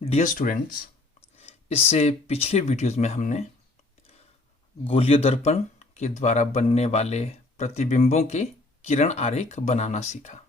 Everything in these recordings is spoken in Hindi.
डियर स्टूडेंट्स, इससे पिछले वीडियोस में हमने गोलीय दर्पण के द्वारा बनने वाले प्रतिबिंबों के किरण आरेख बनाना सीखा।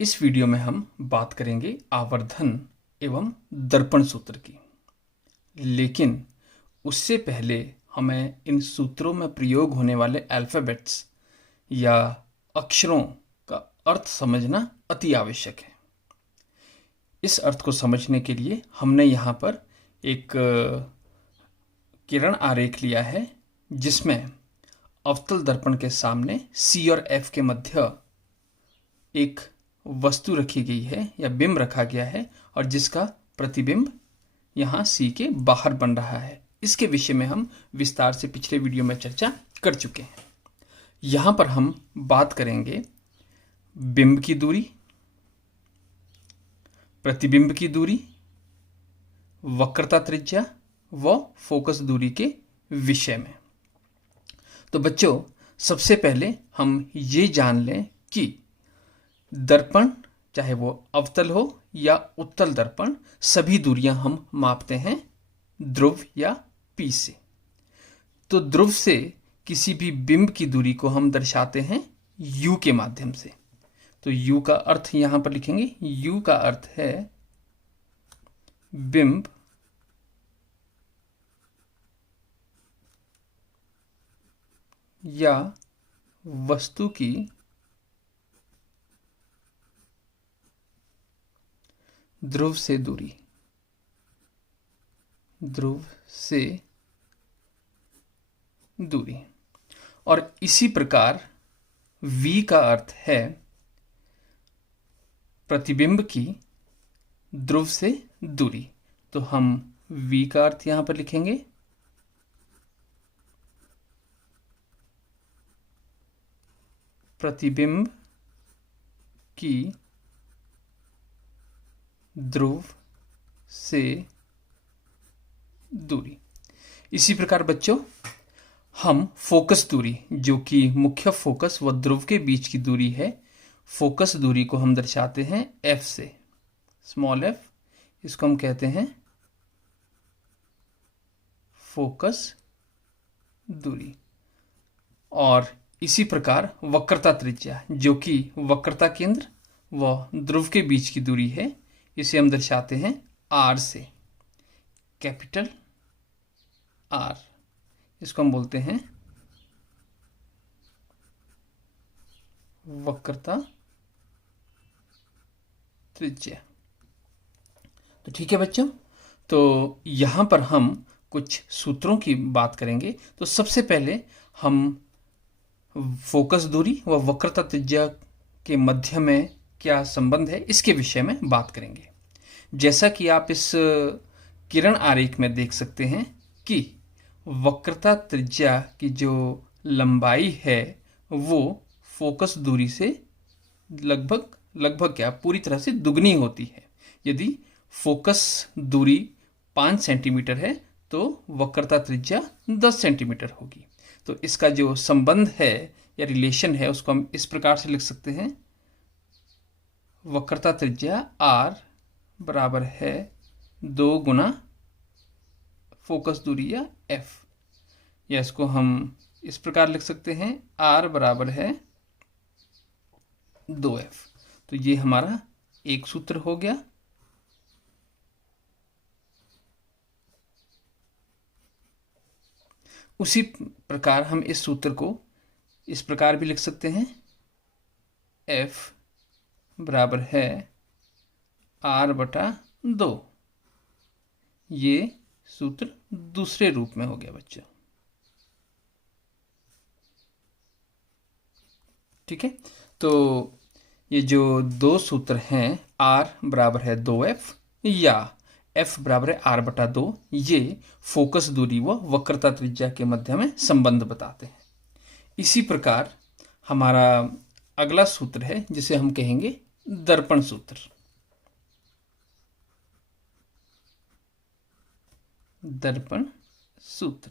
इस वीडियो में हम बात करेंगे आवर्धन एवं दर्पण सूत्र की। लेकिन उससे पहले हमें इन सूत्रों में प्रयोग होने वाले अल्फ़ाबेट्स या अक्षरों का अर्थ समझना अति आवश्यक है। इस अर्थ को समझने के लिए हमने यहाँ पर एक किरण आरेख लिया है, जिसमें अवतल दर्पण के सामने C और F के मध्य एक वस्तु रखी गई है या बिंब रखा गया है और जिसका प्रतिबिंब यहाँ C के बाहर बन रहा है। इसके विषय में हम विस्तार से पिछले वीडियो में चर्चा कर चुके हैं। यहाँ पर हम बात करेंगे बिंब की दूरी, प्रतिबिंब की दूरी, वक्रता त्रिज्या व फोकस दूरी के विषय में। तो बच्चों, सबसे पहले हम ये जान लें कि दर्पण, चाहे वो अवतल हो या उत्तल दर्पण, सभी दूरियां हम मापते हैं ध्रुव या P से। तो ध्रुव से किसी भी बिंब की दूरी को हम दर्शाते हैं U के माध्यम से। तो U का अर्थ यहां पर लिखेंगे। U का अर्थ है बिंब या वस्तु की ध्रुव से दूरी, ध्रुव से दूरी। और इसी प्रकार V का अर्थ है प्रतिबिंब की ध्रुव से दूरी। तो हम V का अर्थ यहां पर लिखेंगे प्रतिबिंब की ध्रुव से दूरी। इसी प्रकार बच्चों, हम फोकस दूरी, जो कि मुख्य फोकस व ध्रुव के बीच की दूरी है, फोकस दूरी को हम दर्शाते हैं F से, स्मॉल f। इसको हम कहते हैं फोकस दूरी। और इसी प्रकार वक्रता त्रिज्या, जो कि वक्रता केंद्र व ध्रुव के बीच की दूरी है, इसे हम दर्शाते हैं R से, कैपिटल R। इसको हम बोलते हैं वक्रता त्रिज्या। तो ठीक है बच्चों, तो यहां पर हम कुछ सूत्रों की बात करेंगे। तो सबसे पहले हम फोकस दूरी व वक्रता त्रिज्या के मध्य में क्या संबंध है, इसके विषय में बात करेंगे। जैसा कि आप इस किरण आरेख में देख सकते हैं कि वक्रता त्रिज्या की जो लंबाई है वो फोकस दूरी से लगभग क्या पूरी तरह से दुगनी होती है। यदि फोकस दूरी 5 सेंटीमीटर है तो वक्रता त्रिज्या 10 सेंटीमीटर होगी। तो इसका जो संबंध है या रिलेशन है, उसको हम इस प्रकार से लिख सकते हैं, वक्रता त्रिज्या R बराबर है 2 गुना फोकस दूरी या F। या इसको हम इस प्रकार लिख सकते हैं, R बराबर है 2F। तो ये हमारा एक सूत्र हो गया। उसी प्रकार हम इस सूत्र को इस प्रकार भी लिख सकते हैं, F बराबर है R बटा 2। ये सूत्र दूसरे रूप में हो गया बच्चों। ठीक है, तो ये जो दो सूत्र हैं, R बराबर है 2F या F बराबर है R बटा 2, ये फोकस दूरी व वक्रता त्रिज्या के मध्य में संबंध बताते हैं। इसी प्रकार हमारा अगला सूत्र है, जिसे हम कहेंगे दर्पण सूत्र। दर्पण सूत्र।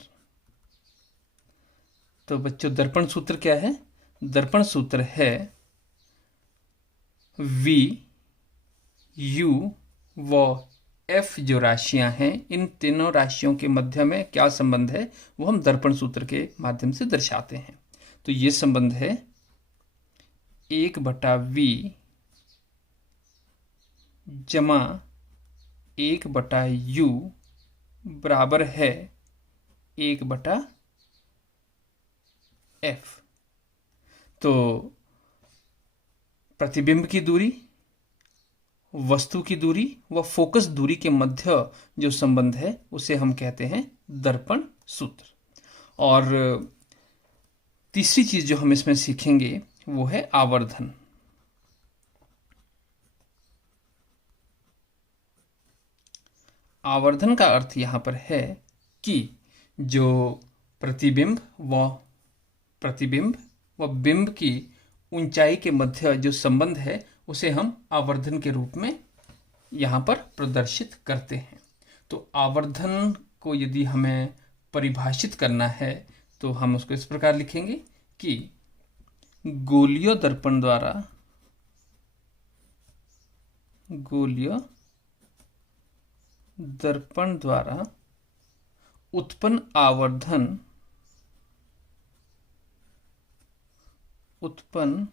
तो बच्चों, दर्पण सूत्र क्या है? दर्पण सूत्र है V, U व एफ जो राशियां हैं, इन तीनों राशियों के मध्य में क्या संबंध है वो हम दर्पण सूत्र के माध्यम से दर्शाते हैं। तो ये संबंध है 1/v जमा 1/u बराबर है 1/f। तो प्रतिबिंब की दूरी, वस्तु की दूरी व फोकस दूरी के मध्य जो संबंध है उसे हम कहते हैं दर्पण सूत्र। और तीसरी चीज जो हम इसमें सीखेंगे वो है आवर्धन। आवर्धन का अर्थ यहां पर है कि जो प्रतिबिंब व बिंब की ऊंचाई के मध्य जो संबंध है उसे हम आवर्धन के रूप में यहां पर प्रदर्शित करते हैं। तो आवर्धन को यदि हमें परिभाषित करना है तो हम उसको इस प्रकार लिखेंगे कि गोलीय दर्पण द्वारा उत्पन्न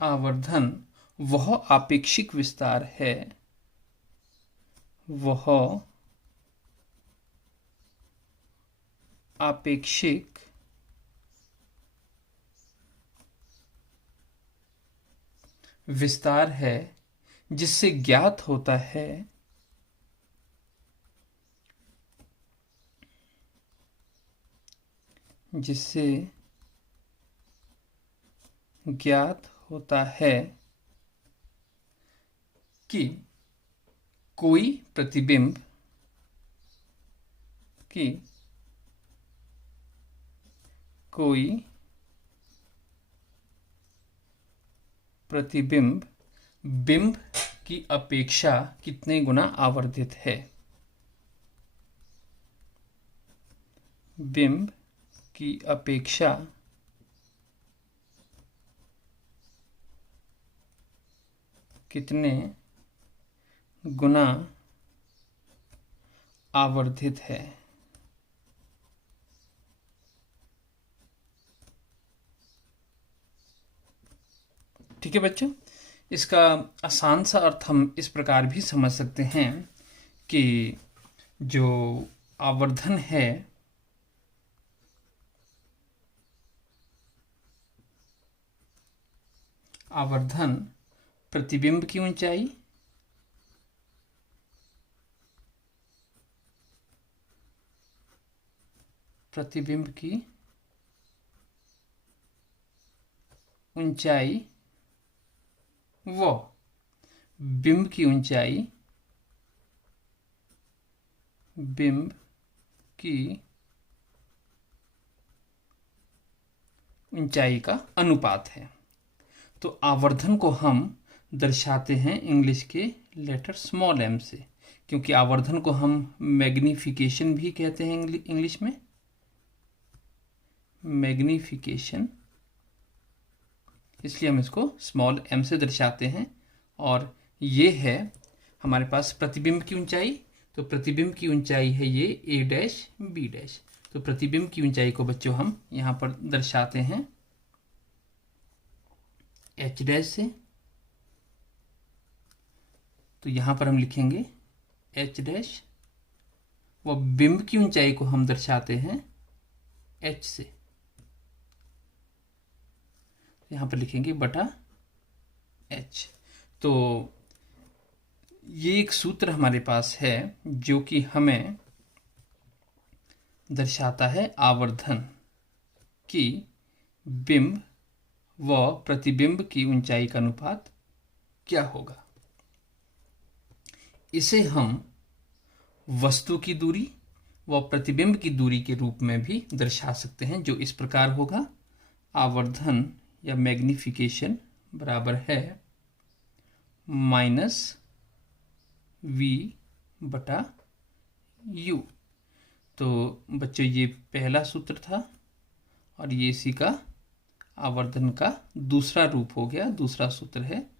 आवर्धन वह आपेक्षिक विस्तार है, वह आपेक्षिक विस्तार है जिससे ज्ञात होता है कि कोई प्रतिबिंब बिंब की अपेक्षा कितने गुना आवर्धित है। बिंब की अपेक्षा कितने गुना आवर्धित है। ठीक है बच्चों, इसका आसान सा अर्थ हम इस प्रकार भी समझ सकते हैं कि जो आवर्धन है प्रतिबिंब की ऊंचाई व बिंब की ऊंचाई का अनुपात है। तो आवर्धन को हम दर्शाते हैं इंग्लिश के लेटर स्मॉल m से, क्योंकि आवर्धन को हम मैग्निफिकेशन भी कहते हैं इंग्लिश में, मैग्निफिकेशन, इसलिए हम इसको स्मॉल m से दर्शाते हैं। और ये है हमारे पास प्रतिबिंब की ऊंचाई। तो प्रतिबिंब की ऊंचाई है ये a' b'। तो प्रतिबिंब की ऊंचाई को बच्चों हम यहां पर दर्शाते हैं h' से। तो यहां पर हम लिखेंगे h' व बिंब की ऊंचाई को हम दर्शाते हैं h से। यहां पर लिखेंगे बटा h। तो ये एक सूत्र हमारे पास है जो कि हमें दर्शाता है आवर्धन की बिंब व प्रतिबिंब की ऊंचाई का अनुपात क्या होगा। इसे हम वस्तु की दूरी व प्रतिबिंब की दूरी के रूप में भी दर्शा सकते हैं, जो इस प्रकार होगा। आवर्धन या मैग्निफिकेशन बराबर है -v/u। तो बच्चों ये पहला सूत्र था और ये इसी का आवर्धन का दूसरा रूप हो गया, दूसरा सूत्र है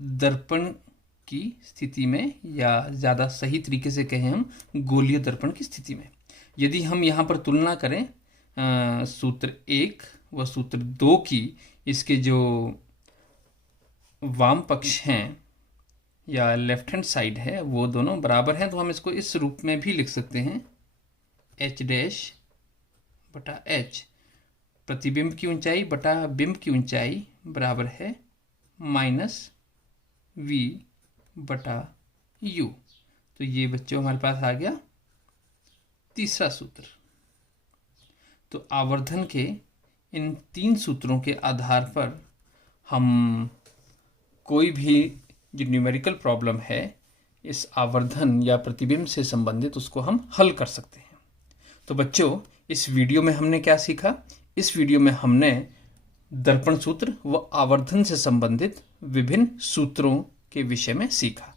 दर्पण की स्थिति में, या ज़्यादा सही तरीके से कहें हम गोलीय दर्पण की स्थिति में। यदि हम यहाँ पर तुलना करें सूत्र 1 व सूत्र 2 की, इसके जो वाम पक्ष हैं या लेफ्ट हैंड साइड है वो दोनों बराबर हैं, तो हम इसको इस रूप में भी लिख सकते हैं h डैश बटा h, प्रतिबिंब की ऊंचाई बटा बिंब की ऊंचाई बराबर है माइनस v बटा u। तो ये बच्चों हमारे पास आ गया तीसरा सूत्र। तो आवर्धन के इन 3 सूत्रों के आधार पर हम कोई भी जो न्यूमेरिकल प्रॉब्लम है इस आवर्धन या प्रतिबिंब से संबंधित, उसको हम हल कर सकते हैं। तो बच्चों, इस वीडियो में हमने क्या सीखा? इस वीडियो में हमने दर्पण सूत्र व आवर्धन से संबंधित विभिन्न सूत्रों के विषय में सीखा।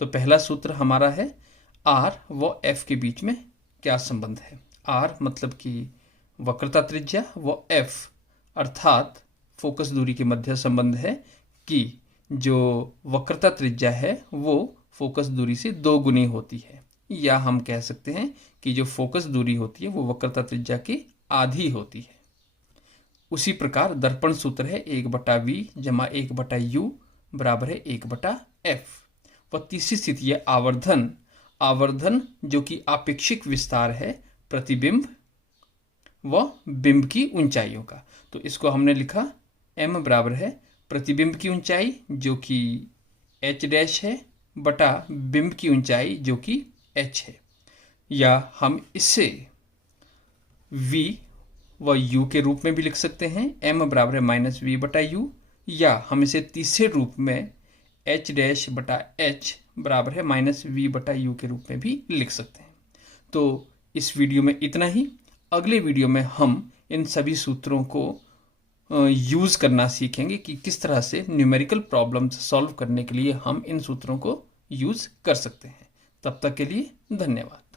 तो पहला सूत्र हमारा है R व F के बीच में क्या संबंध है। R मतलब कि वक्रता त्रिज्या, व F अर्थात फोकस दूरी के मध्य संबंध है कि जो वक्रता त्रिज्या है वो फोकस दूरी से 2 गुनी होती है, या हम कह सकते हैं कि जो फोकस दूरी होती है वो वक्रता त्रिज्या की आधी होती है। उसी प्रकार दर्पण सूत्र है 1/v जमा 1/u बराबर है 1/f। व तीसरी स्थिति है आवर्धन। आवर्धन जो कि आपेक्षिक विस्तार है प्रतिबिंब व बिंब की ऊंचाइयों का। तो इसको हमने लिखा m बराबर है प्रतिबिंब की ऊंचाई जो कि h डैश है बटा बिंब की ऊंचाई जो कि h है, या हम इसे v व u के रूप में भी लिख सकते हैं। m बराबर है माइनस v बटा u, या हम इसे तीसरे रूप में h डैश बटा h बराबर है माइनस v बटा u के रूप में भी लिख सकते हैं। तो इस वीडियो में इतना ही। अगले वीडियो में हम इन सभी सूत्रों को यूज़ करना सीखेंगे कि किस तरह से न्यूमेरिकल प्रॉब्लम्स सॉल्व करने के लिए हम इन सूत्रों को यूज़ कर सकते हैं। तब तक के लिए धन्यवाद।